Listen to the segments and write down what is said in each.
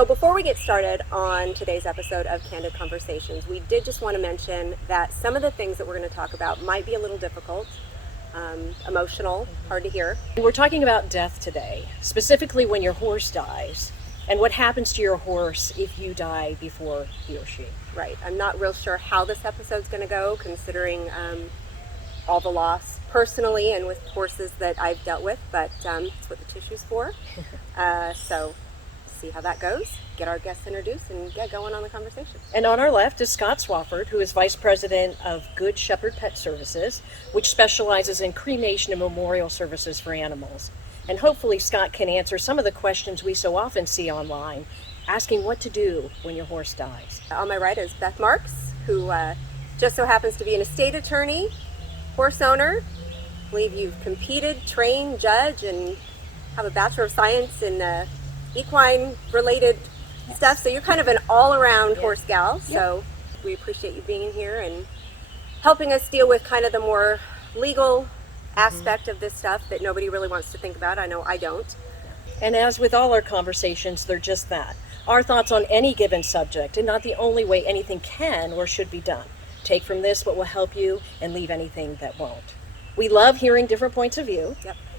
So before we get started on today's episode of Candid Conversations, we did just want to mention that some of the things that we're going to talk about might be a little difficult, emotional, hard to hear. We're talking about death today, specifically when your horse dies, and what happens to your horse if you die before he or she. Right. I'm not real sure how this episode's going to go, considering all the loss personally and with horses that I've dealt with, but that's what the tissue's for. So see how that goes, get our guests introduced, and get going on the conversation. And on our left is Scott Swafford, who is Vice President of Good Shepherd Pet Services, which specializes in cremation and memorial services for animals. And hopefully Scott can answer some of the questions we so often see online, asking what to do when your horse dies. On my right is Beth Marks, who just so happens to be an estate attorney, horse owner. I believe you've competed, trained, judged, and have a Bachelor of Science in equine related stuff. So you're kind of an all-around horse gal. So we appreciate you being here and helping us deal with kind of the more legal aspect of this stuff that nobody really wants to think about. I know I don't. And as with all our conversations, they're just that. Our thoughts on any given subject, and not the only way anything can or should be done. Take from this what will help you and leave anything that won't. We love hearing different points of view.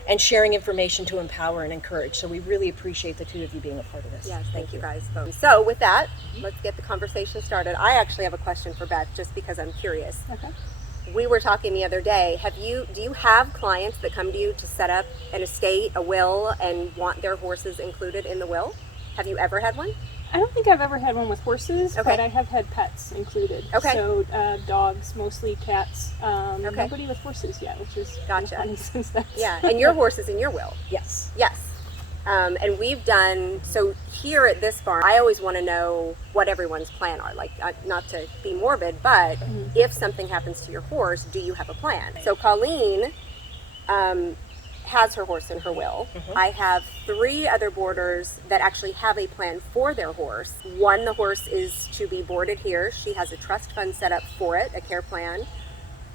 And sharing information to empower and encourage. So we really appreciate the two of you being a part of this. Yes, thank you guys both. So with that, let's get the conversation started. I actually have a question for Beth, just because I'm curious. Okay. We were talking the other day. Do you have clients that come to you to set up an estate, a will, and want their horses included in the will? Have you ever had one? I don't think I've ever had one with horses, Okay. but I have had pets included. Okay. So dogs, mostly cats. Nobody with horses yet, which is Gotcha. funny since that's... Yeah, and your horse is in your will. Yes. Yes. And we've done, so here at this farm, I always want to know what everyone's plan are. Like, not to be morbid, but if something happens to your horse, do you have a plan? So Colleen has her horse in her will. I have 3 other boarders that actually have a plan for their horse. One, the horse is to be boarded here. She has a trust fund set up for it, a care plan.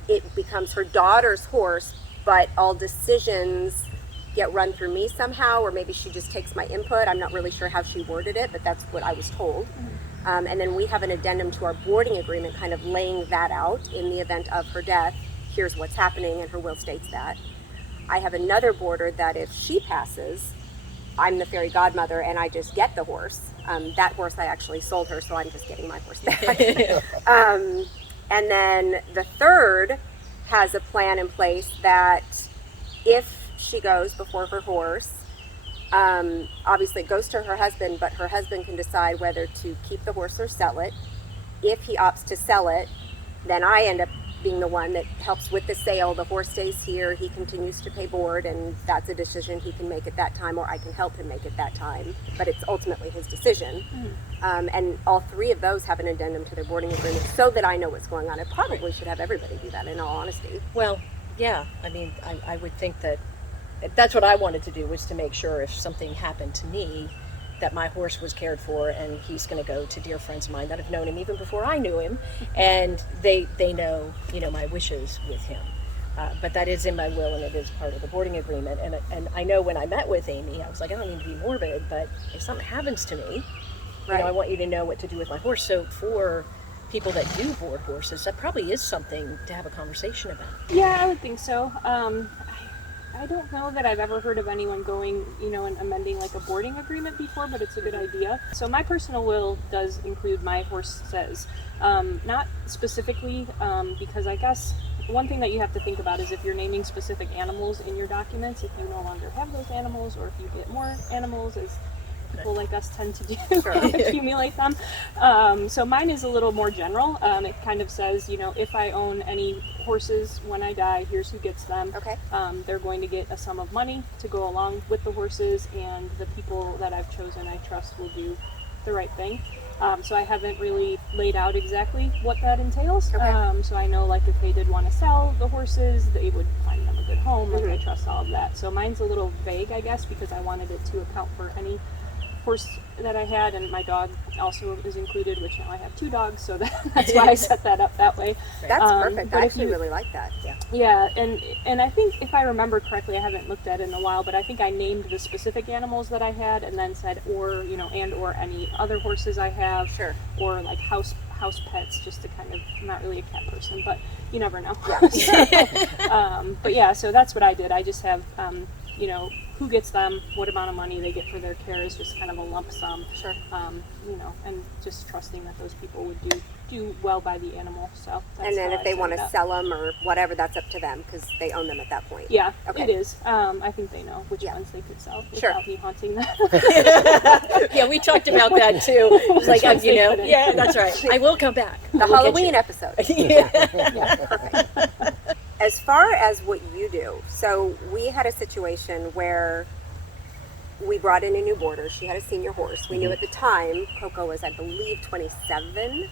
It becomes her daughter's horse, but all decisions get run through me somehow, or maybe she just takes my input. I'm not really sure how she worded it, but that's what I was told. And then we have an addendum to our boarding agreement kind of laying that out. In the event of her death, here's what's happening, and her will states that. I have another boarder that if she passes, I'm the fairy godmother and I just get the horse. That horse I actually sold her, so I'm just getting my horse back. And then the third has a plan in place that if she goes before her horse, obviously it goes to her husband, but her husband can decide whether to keep the horse or sell it. If he opts to sell it, then I end up being the one that helps with the sale. The horse stays here, he continues to pay board, and that's a decision he can make at that time, or I can help him make at that time, but it's ultimately his decision. And all 3 of those have an addendum to their boarding agreement so that I know what's going on. I probably should have everybody do that, in all honesty. Well, yeah, I mean, I would think that that's what I wanted to do, was to make sure if something happened to me, that my horse was cared for, and he's going to go to dear friends of mine that have known him even before I knew him, and they know, my wishes with him. But that is in my will, and it is part of the boarding agreement. And I know when I met with Amy, I was like, I don't mean to be morbid, but if something happens to me, I want you to know what to do with my horse. So for people that do board horses, that probably is something to have a conversation about. Yeah, I would think so. I don't know that I've ever heard of anyone going, and amending like a boarding agreement before, but it's a good idea. So my personal will does include my horses, not specifically, because I guess one thing that you have to think about is if you're naming specific animals in your documents, if you no longer have those animals, or if you get more animals, as people like us tend to do, accumulate them. So mine is a little more general. It kind of says, if I own any horses when I die, here's who gets them. Okay. They're going to get a sum of money to go along with the horses, and the people that I've chosen, I trust, will do the right thing. So I haven't really laid out exactly what that entails. Okay. So I know, like, if they did want to sell the horses, they would find them a good home. Like, I trust all of that. So mine's a little vague, I guess, because I wanted it to account for any horse that I had, and my dog also is included, which now I have 2 dogs, so that's why I set that up that way. That's perfect. I actually really like that. Yeah, and I think if I remember correctly, I haven't looked at it in a while, but I think I named the specific animals that I had, and then said or and or any other horses I have, Sure. or like house pets, just to kind of. I'm not really a cat person, but you never know. Yeah. But yeah, so that's what I did. I just have who gets them, what amount of money they get for their care is just kind of a lump sum. Sure. And just trusting that those people would do well by the animal. So that's And then how if I they set want it to up. sell them or whatever, that's up to them because they own them at that point. Yeah, Okay. it is. I think they know which Yeah. ones they could sell Sure. without me haunting them. Yeah, we talked about that too. It was like, Which ones they couldn't. yeah, that's right. I will come back. The We'll get Halloween you. episode. Yeah. Yeah, perfect. As far as what you do, so we had a situation where we brought in a new boarder. She had a senior horse. We knew at the time Coco was, I believe, 27.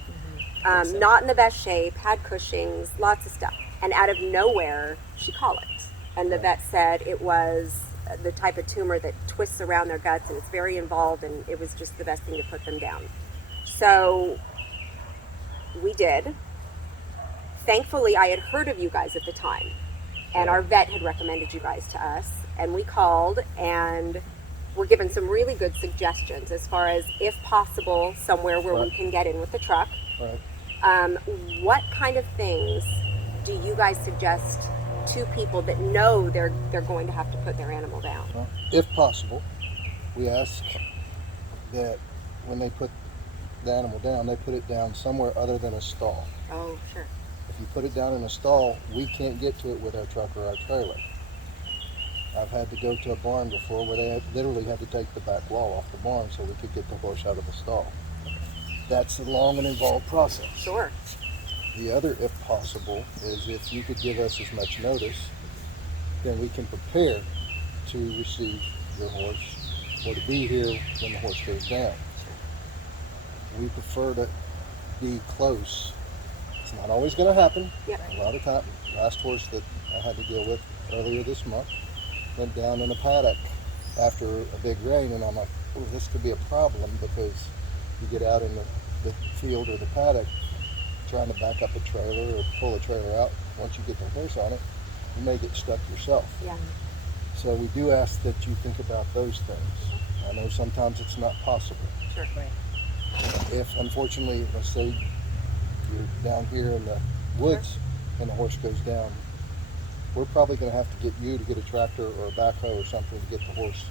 Not in the best shape, had Cushing's, lots of stuff. And out of nowhere, she colicked. And the vet said it was the type of tumor that twists around their guts and it's very involved, and it was just the best thing to put them down. So we did. Thankfully, I had heard of you guys at the time, and our vet had recommended you guys to us, and we called and were given some really good suggestions as far as, if possible, somewhere where we can get in with the truck. Right. What kind of things do you guys suggest to people that know they're going to have to put their animal down? Well, if possible, we ask that when they put the animal down, they put it down somewhere other than a stall. Oh, sure. If you put it down in a stall, we can't get to it with our truck or our trailer. I've had to go to a barn before where they literally had to take the back wall off the barn so we could get the horse out of the stall. That's a long and involved process. Sure. The other, if possible, is if you could give us as much notice, then we can prepare to receive your horse or to be here when the horse goes down. We prefer to be close. It's not always going to happen. Yep. A lot of times, last horse that I had to deal with earlier this month went down in a paddock after a big rain, and I'm like, oh, this could be a problem because you get out in the field or the paddock trying to back up a trailer or pull a trailer out. Once you get the horse on it, you may get stuck yourself. Yeah. So we do ask that you think about those things. I know sometimes it's not possible. Sure. Right. If, unfortunately, let's say you're down here in the woods and the horse goes down, we're probably going to have to get you to get a tractor or a backhoe or something to get the horse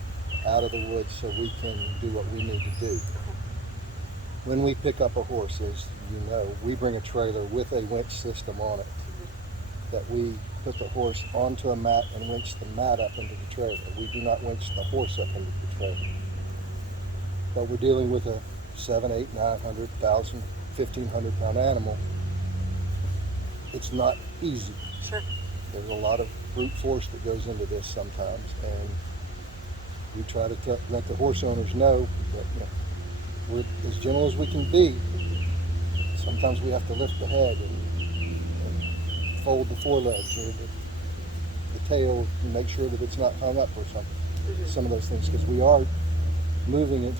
out of the woods so we can do what we need to do. When we pick up a horse, as you know, we bring a trailer with a winch system on it that we put the horse onto a mat and winch the mat up into the trailer. We do not winch the horse up into the trailer. But we're dealing with a 7, 8, 900, 1,000, 1,500 pound animal. It's not easy. Sure. There's a lot of brute force that goes into this sometimes, and we try to let the horse owners know that we're as gentle as we can be. Sometimes we have to lift the head and fold the forelegs or the tail and make sure that it's not hung up or something. Mm-hmm. Some of those things, because we are moving a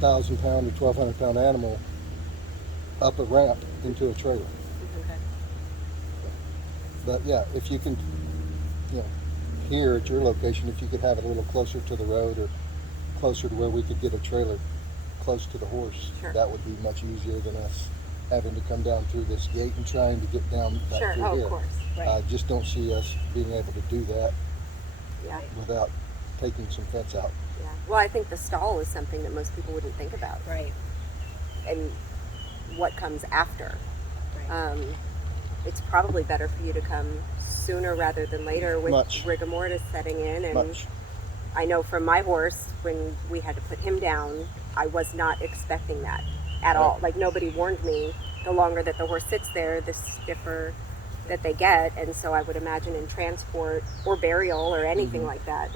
1,000 pound or 1,200 pound animal up a ramp into a trailer. Okay. But yeah, if you can, here at your location, if you could have it a little closer to the road or closer to where we could get a trailer close to the horse, Sure. that would be much easier than us having to come down through this gate and trying to get down back Sure. through Oh, here. of course. Right. I just don't see us being able to do that Yeah. without taking some fence out. Yeah. Well, I think the stall is something that most people wouldn't think about, Right. and what comes after. Right. It's probably better for you to come sooner rather than later with Much. rigor mortis setting in. And Much. I know from my horse, when we had to put him down, I was not expecting that at all. Like, nobody warned me. The longer that the horse sits there, the stiffer that they get. And so I would imagine in transport or burial or anything like that,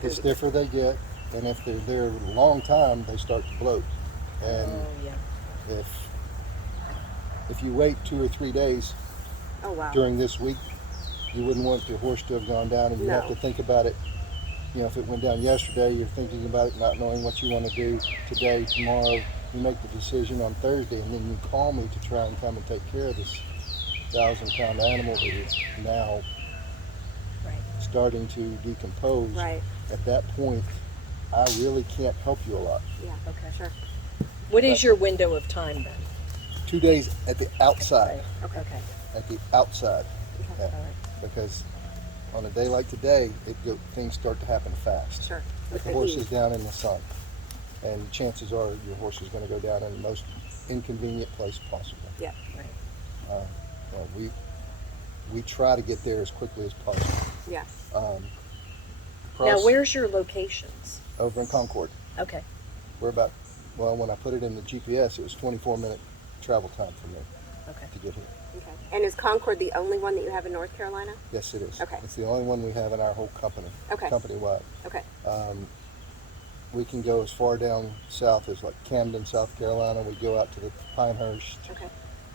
The it's gonna stiffer they get, and if they're there a long time, they start to bloat. And Oh, yeah. if you wait 2 or 3 days oh wow. during this week, you wouldn't want your horse to have gone down, and you have No. to think about it. If it went down yesterday, you're thinking about it, not knowing what you want to do today, tomorrow. You make the decision on Thursday, and then you call me to try and come and take care of this 1,000 pound animal that is now starting to decompose, Right. at that point, I really can't help you a lot. Yeah. Okay. Sure. What is your window of time then? 2 days at the outside. Okay. Okay. At the outside. Okay. Yeah. All right. Because on a day like today, things start to happen fast. Sure. With The the horse heat. is down in the sun, and chances are your horse is going to go down in the most inconvenient place possible. Yeah. Right. Well, we try to get there as quickly as possible. Yeah. Now, where's your locations? Over in Concord. Okay. We're about, well, when I put it in the GPS, it was 24-minute travel time for me Okay. to get here. Okay. And is Concord the only one that you have in North Carolina? Yes, it is. Okay. It's the only one we have in our whole company. Okay. Company-wide. Okay. We can go as far down south as like Camden, South Carolina. We go out to the Pinehurst. Okay.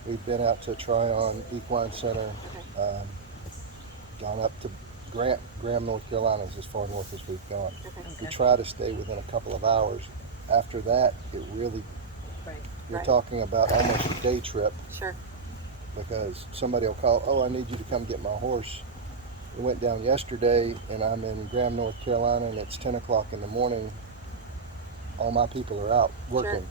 We've been out to Tryon Equine Center. Okay. Gone up to Graham, North Carolina is as far north as we've gone. Okay. We Okay. try to stay within a couple of hours. After that, it really, Right. you're Right. talking about almost a day trip, Sure. because somebody will call, oh, I need you to come get my horse. We went down yesterday, and I'm in Graham, North Carolina, and it's 10 o'clock in the morning. All my people are out working.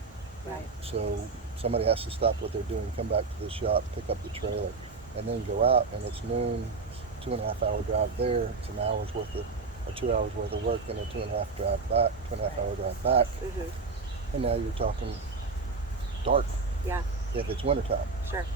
Right. So somebody has to stop what they're doing, come back to the shop, pick up the trailer, and then go out, and it's noon, 2.5 hour drive there. It's an hour's worth of, or 2 hours worth of work, and a 2.5 drive back, 2.5 hour drive back. Mhm. And now you're talking dark Yeah. if it's wintertime. Sure.